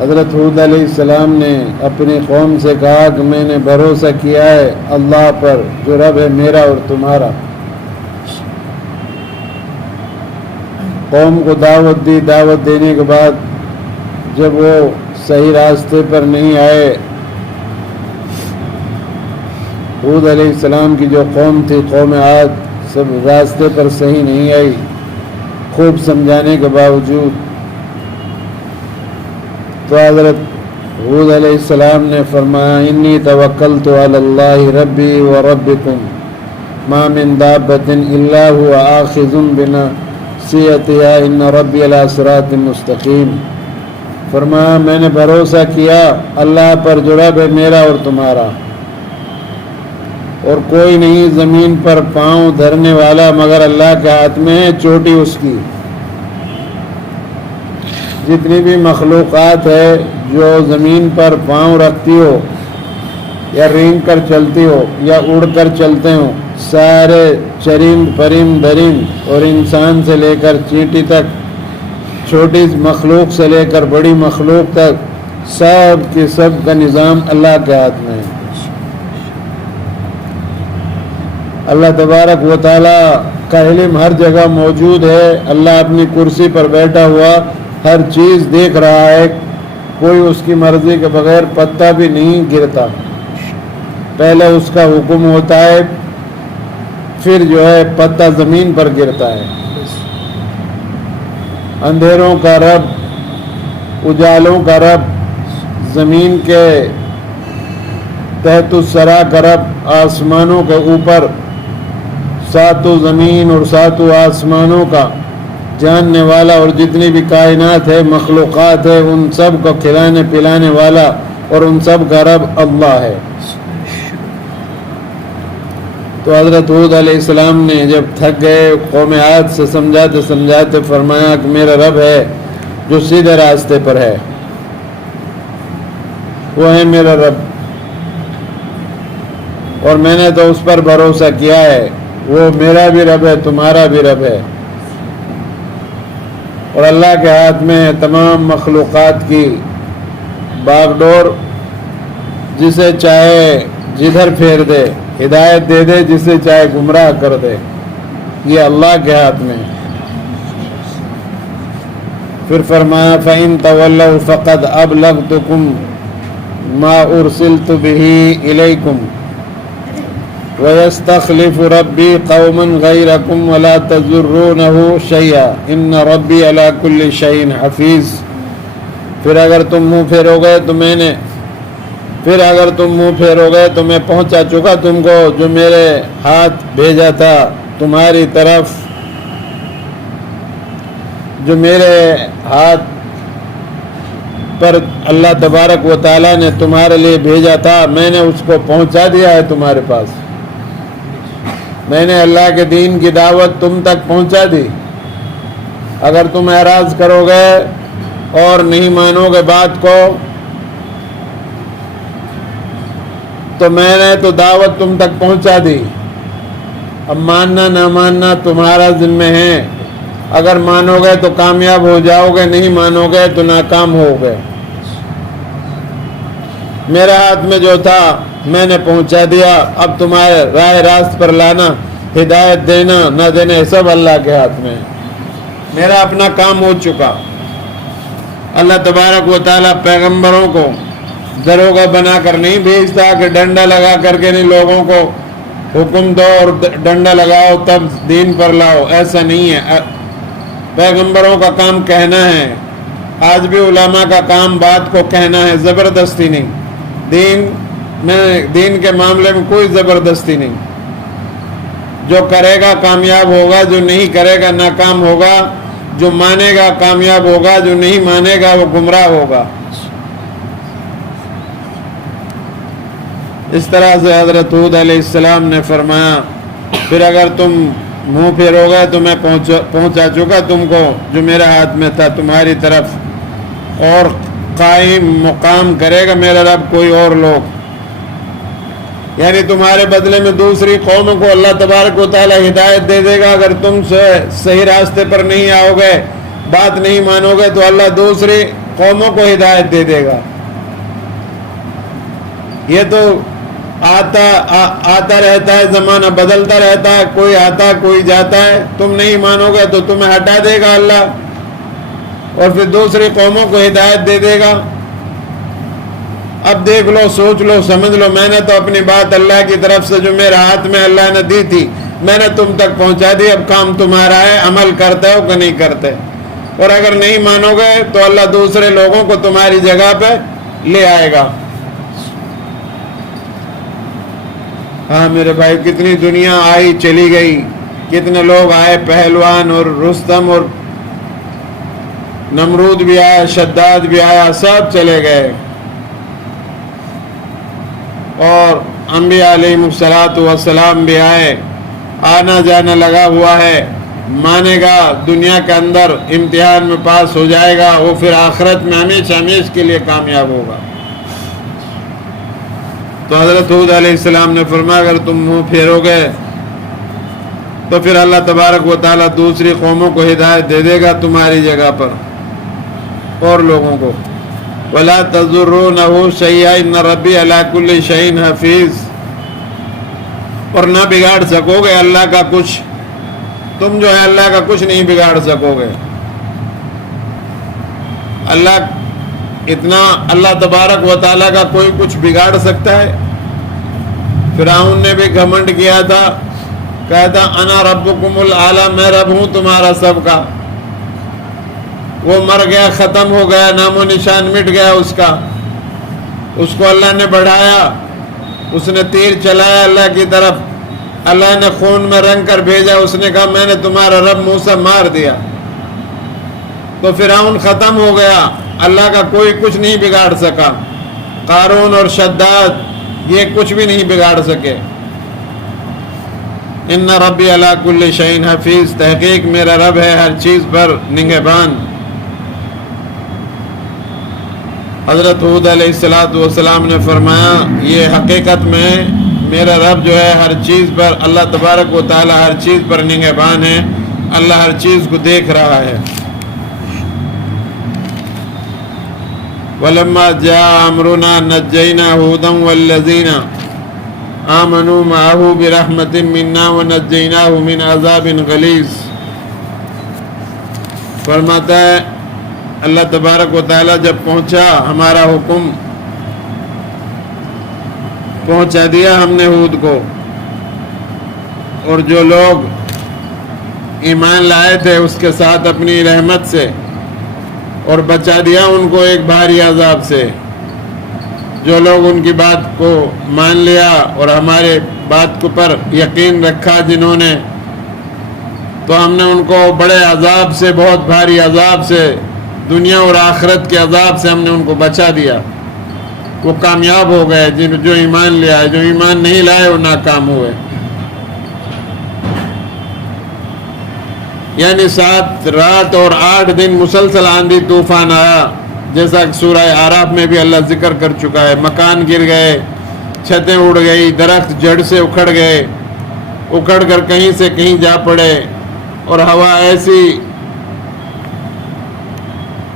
حضرت ہود علیہ السلام نے اپنی قوم سے کہا کہ میں نے بھروسہ کیا ہے اللہ پر جو رب ہے میرا اور تمہارا۔ قوم کو دعوت دی، دعوت دینے کے بعد جب وہ صحیح راستے پر نہیں آئے، ہود علیہ السلام کی جو قوم تھی قوم عاد، سب راستے پر صحیح نہیں آئی، خوب سمجھانے کے باوجود۔ تو حضرت ہود علیہ السلام نے فرمایا انی توکلت علی اللہ ربی و ربکم ما من دابۃ الا هو آخذ بناصیتها ان ربی علی صراط مستقیم۔ فرمایا میں نے بھروسہ کیا اللہ پر جو رب ہے میرا اور تمہارا، اور کوئی نہیں زمین پر پاؤں دھرنے والا مگر اللہ کے ہاتھ میں ہے چوٹی اس کی۔ جتنی بھی مخلوقات ہے جو زمین پر پاؤں رکھتی ہو یا رینگ کر چلتی ہو یا اڑ کر چلتے ہوں، سارے چرند پرند درند اور انسان سے لے کر چینٹی تک، چھوٹی مخلوق سے لے کر بڑی مخلوق تک، سب کے سب کا نظام اللہ کے ہاتھ میں ہے۔ اللہ تبارک و تعالیٰ کا علم ہر جگہ موجود ہے، اللہ اپنی کرسی پر بیٹھا ہوا ہر چیز دیکھ رہا ہے، کوئی اس کی مرضی کے بغیر پتا بھی نہیں گرتا، پہلے اس کا حکم ہوتا ہے پھر جو ہے پتا زمین پر گرتا ہے۔ اندھیروں کا رب، اجالوں کا رب، زمین کے تحت الثری کا رب، آسمانوں کے اوپر ساتوں زمین اور ساتوں آسمانوں کا جاننے والا، اور جتنی بھی کائنات ہے مخلوقات ہے ان سب کو کھلانے پلانے والا اور ان سب کا رب اللہ ہے۔ تو حضرت ہود علیہ السلام نے جب تھک گئے قوم عاد سے سمجھاتے سمجھاتے فرمایا کہ میرا رب ہے جو سیدھے راستے پر ہے، وہ ہے میرا رب، اور میں نے تو اس پر بھروسہ کیا ہے، وہ میرا بھی رب ہے تمہارا بھی رب ہے، اور اللہ کے ہاتھ میں تمام مخلوقات کی باغ ڈور، جسے چاہے جدھر پھیر دے، ہدایت دے دے، جسے چاہے گمراہ کر دے، یہ اللہ کے ہاتھ میں۔ پھر فرمایا فَإِن تَوَلَّوْا فَقَدْ أَبْلَغْتُكُمْ مَا أُرْسِلْتُ بِهِ إِلَيْكُمْ وَيَسْتَخْلِفُ رَبِّي قَوْمًا غَيْرَكُمْ وَلَا تَضُرُّونَهُ شَيْئًا إِنَّ رَبِّي عَلَى كُلِّ شَيْءٍ حَفِيظٌ۔ پھر اگر تم منہ پھیرو گئے تو میں پہنچا چکا تم کو جو میرے ہاتھ بھیجا تھا تمہاری طرف، جو میرے ہاتھ پر اللہ تبارک و تعالیٰ نے تمہارے لیے بھیجا تھا، میں نے اس کو پہنچا دیا ہے تمہارے پاس، میں نے اللہ کے دین کی دعوت تم تک پہنچا دی۔ اگر تم اعراض کرو گے اور نہیں مانو گے بات کو تو میں نے تو دعوت تم تک پہنچا دی، اب ماننا نہ ماننا تمہارا ذمہ ہے، اگر مانو گے تو کامیاب ہو جاؤ گے، نہیں مانو گے تو ناکام ہو گے۔ میرے ہاتھ میں جو تھا میں نے پہنچا دیا، اب تمہارے راہ راست پر لانا، ہدایت دینا نہ دینا سب اللہ کے ہاتھ میں ہے، میرا اپنا کام ہو چکا۔ اللہ تبارک و تعالیٰ پیغمبروں کو دروغہ بنا کر نہیں بھیجتا کہ ڈنڈا لگا کر کے نہیں لوگوں کو حکم دو اور ڈنڈا لگاؤ تب دین پر لاؤ، ایسا نہیں ہے۔ پیغمبروں کا کام کہنا ہے، آج بھی علماء کا کام بات کو کہنا ہے، زبردستی نہیں۔ دین کے معاملے میں کوئی زبردستی نہیں، جو کرے گا کامیاب ہوگا، جو نہیں کرے گا ناکام ہوگا، جو مانے گا کامیاب ہوگا، جو نہیں مانے گا وہ گمراہ ہوگا۔ اس طرح سے حضرت ہود علیہ السلام نے فرمایا پھر اگر تم منہ پھیرو گے تو میں پہنچا چکا تم کو جو میرے ہاتھ میں تھا تمہاری طرف، اور قائم مقام کرے گا میرا رب کوئی اور لوگ، یعنی تمہارے بدلے میں دوسری قوموں کو اللہ تبارک و تعالی ہدایت دے دے گا۔ اگر تم سے صحیح راستے پر نہیں آؤ گے، بات نہیں مانو گے، تو اللہ دوسری قوموں کو ہدایت دے دے گا. یہ تو آتا رہتا ہے، زمانہ بدلتا رہتا ہے، کوئی آتا کوئی جاتا ہے. تم نہیں مانو گے تو تمہیں ہٹا دے گا اللہ، اور پھر دوسری قوموں کو ہدایت دے دے گا. اب دیکھ لو، سوچ لو، سمجھ لو، میں نے تو اپنی بات اللہ کی طرف سے جو میرے ہاتھ میں اللہ نے دی تھی میں نے تم تک پہنچا دی. اب کام تمہارا ہے، عمل کرتے ہو کہ نہیں کرتے. اور اگر نہیں مانو گے تو اللہ دوسرے لوگوں کو تمہاری جگہ پہ لے آئے گا. ہاں میرے بھائی، کتنی دنیا آئی چلی گئی، کتنے لوگ آئے، پہلوان اور رستم اور نمرود بھی آیا، شداد بھی آیا، سب چلے گئے. اور انبیاء علیہ السلام بھی آئے. آنا جانا لگا ہوا ہے. مانے گا دنیا کے اندر امتحان میں پاس ہو جائے گا، وہ پھر آخرت میں ہمیشہ کے لیے کامیاب ہوگا. تو حضرت ہود علیہ السلام نے فرمایا اگر تم منہ پھیرو گے تو پھر اللہ تبارک و تعالیٰ دوسری قوموں کو ہدایت دے دے گا تمہاری جگہ پر اور لوگوں کو. وَلَا تَضُرُّونَهُ شَيْئًا إِنَّ رَبِّي عَلَىٰ كُلِّ شَيْءٍ حَفِيظٌ. اور نہ بگاڑ سکو گے اللہ کا کچھ، تم جو ہے اللہ کا کچھ نہیں بگاڑ سکو گے. اللہ تبارک و تعالیٰ کا کوئی کچھ بگاڑ سکتا ہے؟ فرعون نے بھی گھمنڈ کیا تھا، کہتا انا ربکم الاعلی، میں رب ہوں تمہارا سب کا. وہ مر گیا، ختم ہو گیا، نام و نشان مٹ گیا اس کا. اس کو اللہ نے بڑھایا، اس نے تیر چلایا اللہ کی طرف، اللہ نے خون میں رنگ کر بھیجا. اس نے کہا میں نے تمہارا رب موسیٰ مار دیا. تو فرعون ختم ہو گیا، اللہ کا کوئی کچھ نہیں بگاڑ سکا. قارون اور شداد یہ کچھ بھی نہیں بگاڑ سکے. ان ربی علی کل شیء حفیظ، تحقیق میرا رب ہے ہر چیز پر نگہبان. حضرت ہود علیہ السلام نے فرمایا یہ حقیقت میں میرا رب جو ہے ہر چیز پر، اللہ تبارک و تعالی ہر چیز پر نگہبان ہے، اللہ ہر چیز کو دیکھ رہا ہے. وَلَمَّا جَاءَ أَمْرُنَا نَجَّيْنَا هُودًا وَالَّذِينَ آمَنُوا مَعَهُ بِرَحْمَةٍ مِنَّا وَنَجَّيْنَاهُ مِنْ عَذَابٍ غَلِيظٍ. فرماتا ہے اللہ تبارک و تعالیٰ جب پہنچا ہمارا حکم پہنچا دیا ہم نے ہود کو، اور جو لوگ ایمان لائے تھے اس کے ساتھ اپنی رحمت سے، اور بچا دیا ان کو ایک بھاری عذاب سے. جو لوگ ان کی بات کو مان لیا اور ہمارے بات کو پر یقین رکھا جنہوں نے، تو ہم نے ان کو بڑے عذاب سے، بہت بھاری عذاب سے، دنیا اور آخرت کے عذاب سے ہم نے ان کو بچا دیا. وہ کامیاب ہو گئے جو ایمان لے آئے، جو ایمان نہیں لائے وہ ناکام ہوئے. یعنی 7 رات اور 8 دن مسلسل آندھی طوفان آیا، جیسا کہ سورہ اعراف میں بھی اللہ ذکر کر چکا ہے. مکان گر گئے، چھتیں اڑ گئی، درخت جڑ سے اکھڑ گئے، اکھڑ کر کہیں سے کہیں جا پڑے، اور ہوا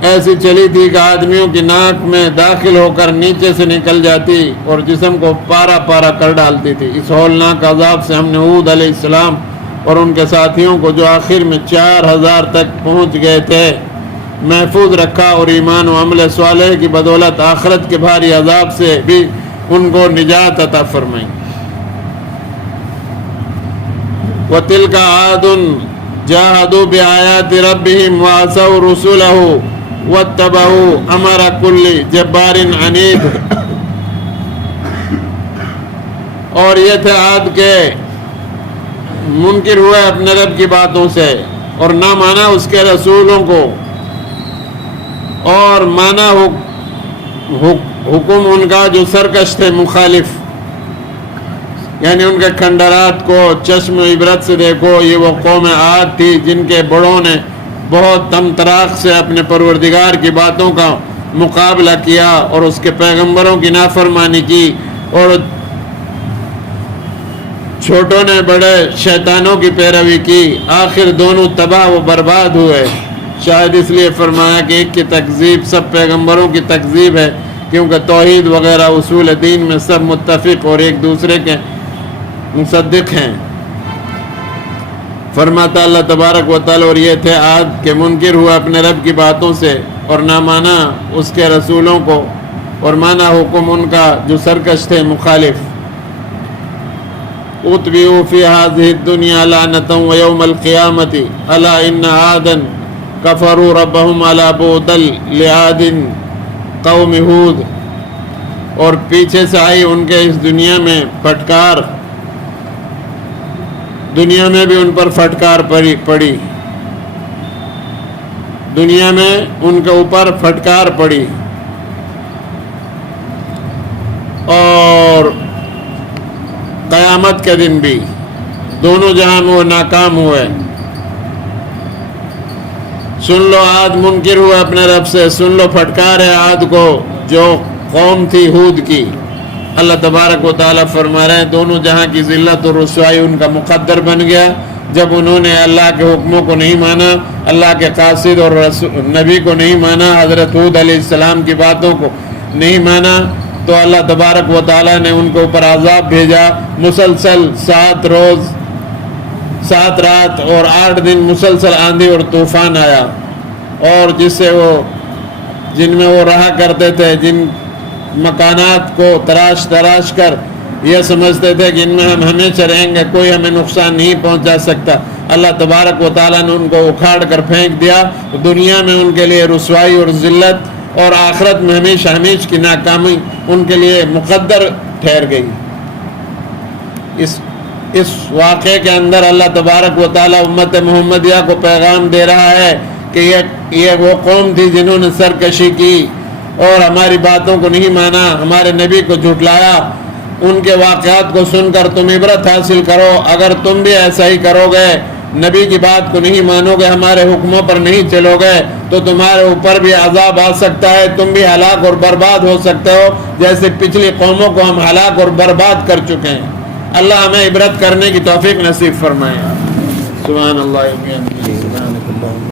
ایسی چلی تھی کہ آدمیوں کی ناک میں داخل ہو کر نیچے سے نکل جاتی اور جسم کو پارا پارا کر ڈالتی تھی. اس ہولناک عذاب سے ہم نے ہود علیہ السلام اور ان کے ساتھیوں کو جو آخر میں 4000 تک پہنچ گئے تھے محفوظ رکھا، اور ایمان و عمل صالح کی بدولت آخرت کے بھاری عذاب سے بھی ان کو نجات عطا فرمائی. وَتِلْكَ عَادٌ جَاهَدُوا بِآيَاتِ رَبِّهِمْ وَعَصَوْا رُسُلَهُ وَاتَّبَعُوا أَمْرَ كُلِّ جَبَّارٍ عَنِيدٍ. اور یہ تھے عاد کے منکر ہوئے اپنے رب کی باتوں سے، اور نہ مانا اس کے رسولوں کو، اور مانا حکم ان کا جو سرکش تھے، مخالف. یعنی ان کے کھنڈرات کو چشم عبرت سے دیکھو. یہ وہ قوم عاد تھی جن کے بڑوں نے بہت تم طراق سے اپنے پروردگار کی باتوں کا مقابلہ کیا اور اس کے پیغمبروں کی نافرمانی کی، اور چھوٹوں نے بڑے شیطانوں کی پیروی کی. آخر دونوں تباہ و برباد ہوئے. شاید اس لیے فرمایا کہ ایک کی تکذیب سب پیغمبروں کی تکذیب ہے، کیونکہ توحید وغیرہ اصول دین میں سب متفق اور ایک دوسرے کے مصدق ہیں۔ فرماتا اللہ تبارک و تعالی اور یہ تھے عاد کے منکر ہوا اپنے رب کی باتوں سے اور نہ مانا اس کے رسولوں کو اور مانا حکم ان کا جو سرکش تھے مخالف۔ اتبعوا فی هذه الدنیا لعنة ویوم القیامة الا ان عادا کفروا ربهم الا بعدا لعاد قوم ہود، اور پیچھے سے آئی ان کے اس دنیا میں پھٹکار، دنیا میں بھی ان پر پھٹکار پڑی، دنیا میں ان کے اوپر پھٹکار پڑی اور قیامت کے دن بھی دونوں جہاں میں وہ ناکام ہوئے۔ سن لو عاد منکر ہوئے اپنے رب سے، سن لو پھٹکار ہے عاد کو جو قوم تھی ہود کی۔ اللہ تبارک و تعالیٰ فرما رہے ہیں دونوں جہاں کی ذلت اور رسوائی ان کا مقدر بن گیا جب انہوں نے اللہ کے حکموں کو نہیں مانا، اللہ کے قاصد اور نبی کو نہیں مانا، حضرت ہود علیہ السلام کی باتوں کو نہیں مانا، تو اللہ تبارک و تعالیٰ نے ان کے اوپر عذاب بھیجا، مسلسل 7 روز 7 رات اور 8 دن مسلسل آندھی اور طوفان آیا، اور جس سے جن میں وہ رہا کرتے تھے، جن مکانات کو تراش کر یہ سمجھتے تھے کہ ان میں ہم ہمیشہ رہیں گے، کوئی ہمیں نقصان نہیں پہنچا سکتا، اللہ تبارک و تعالیٰ نے ان کو اکھاڑ کر پھینک دیا۔ دنیا میں ان کے لیے رسوائی اور ذلت، اور آخرت میں ہمیشہ کی ناکامی ان کے لیے مقدر ٹھہر گئی۔ اس واقعے کے اندر اللہ تبارک و تعالیٰ امت محمدیہ کو پیغام دے رہا ہے کہ یہ وہ قوم تھی جنہوں نے سرکشی کی اور ہماری باتوں کو نہیں مانا، ہمارے نبی کو جھٹلایا۔ ان کے واقعات کو سن کر تم عبرت حاصل کرو، اگر تم بھی ایسا ہی کرو گے، نبی کی بات کو نہیں مانو گے، ہمارے حکموں پر نہیں چلو گے، تو تمہارے اوپر بھی عذاب آ سکتا ہے، تم بھی ہلاک اور برباد ہو سکتے ہو جیسے پچھلی قوموں کو ہم ہلاک اور برباد کر چکے ہیں۔ اللہ ہمیں عبرت کرنے کی توفیق نصیب فرمائے۔ سبحان اللہ۔